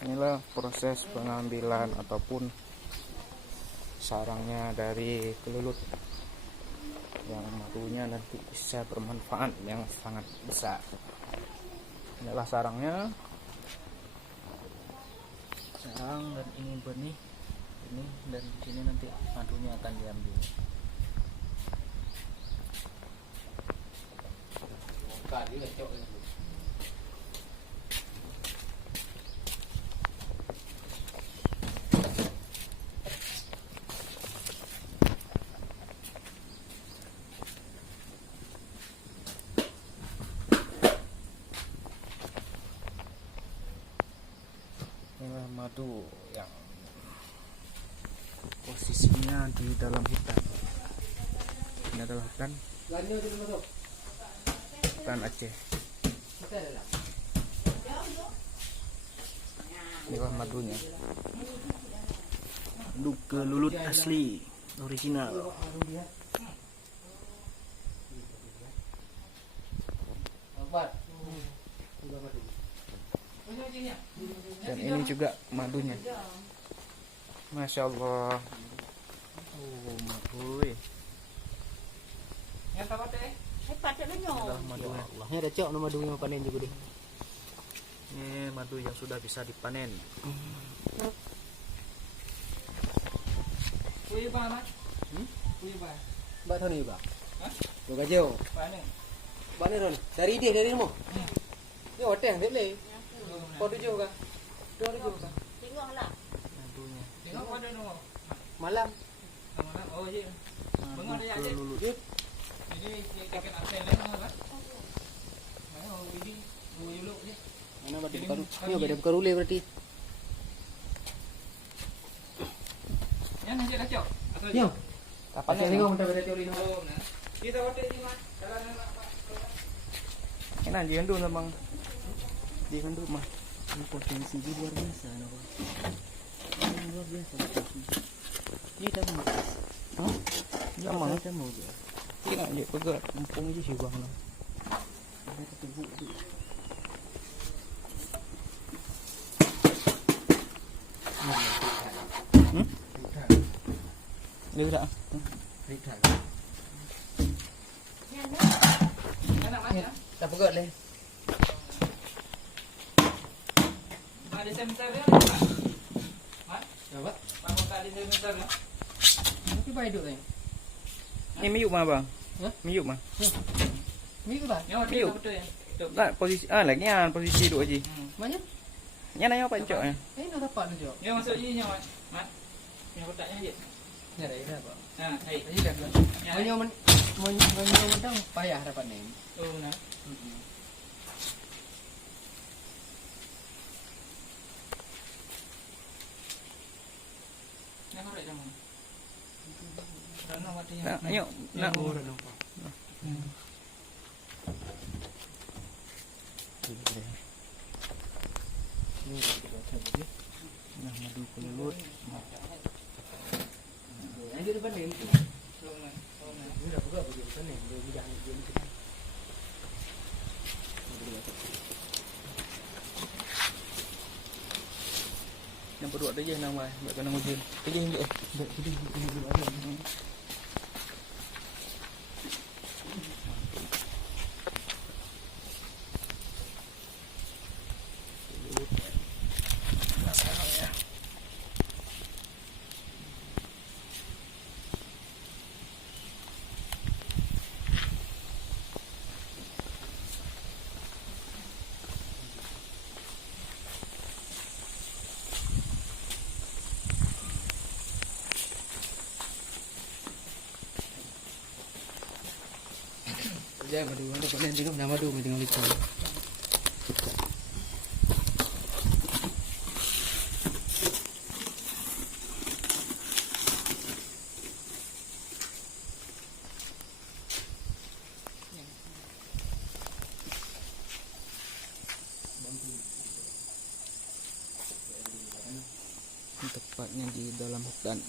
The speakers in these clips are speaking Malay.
Inilah proses pengambilan ataupun sarangnya dari kelulut yang madunya nanti bisa bermanfaat yang sangat besar. Inilah sarangnya, sarang, dan ini benih ini, dan sini nanti madunya akan diambil. Inilah madu yang posisinya di dalam hutan. Ini adalah hutan Aceh. Inilah madunya. Madu kelulut asli, original. Dan ini juga madunya. Masya Allah. Oh, madu. Ini ada cok nama madunya panen juga deh. Ini madu yang sudah bisa dipanen. Mbak tahu nih juga. Juga jauh. Mbak nih Ron. Dari dia dari mau. Ini hotel yang dek le. Kau tujuh kan? Dua tujuh kan? Tengoklah. Madunya. Tengok ada nombor. Malam. Malam. Oh iya. Bengok dia aja. Kelulut. Jadi kita absen lah kan. Oh ini dulu je. Mana bade bukan? Ini bade bukan rule berarti. Yang nanti kacau. Yo. Kapan Saya tengok minta bade teori nama. Oh, nah. Kita hotel ni mah. Jalan Enak dia dulu memang. Dia kan mah. Ini potensi dia luar biasa nama. Ini luar biasa potensi. Ini tamu. Hah? Sama. Tamu je. Kira dia pegat mumpung je si bang lah. Ada ketemu tu. Dia tak. Rita. Anak mana? Tak pegat leh. Ada sementar dia. Mat? Apa? Bangun kali sementar dia. Tapi baik duk ni. Ni miyuk mah bang. Hah? Miyuk mah. Minggu lah. Yang hotel betul ya. Tak posisi lagi posisi duk aje. Mana? Nya nanya apa cok ya? Nak dapat tu jok. Yang masuk je mat. Mat. Yang kotaknya je. Ya dah, ya apa? Ha, hai. Tadi dah. Menyo mentang payah dapat ni. Oh, nah. Yang korek kamu. Rano matinya. Nak ayo nak. Nah, madu kelulut. Lanjut depan ni. Oh, nah. Ini dah pegat bagi depan ni. Dia bidang dia ni. Yang berdua aja nama, buat kena hujan. Kerja ni je. Jangan madu, mana panen tengok nama madu tengok licin. Tepatnya di dalam hutan.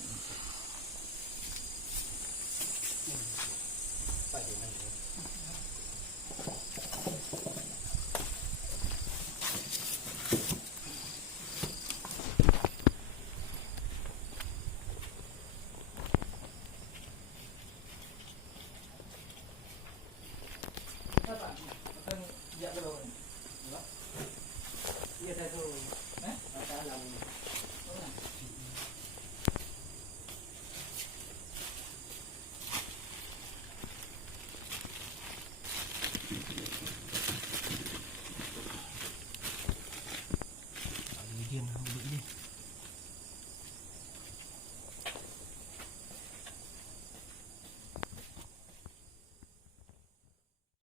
thiên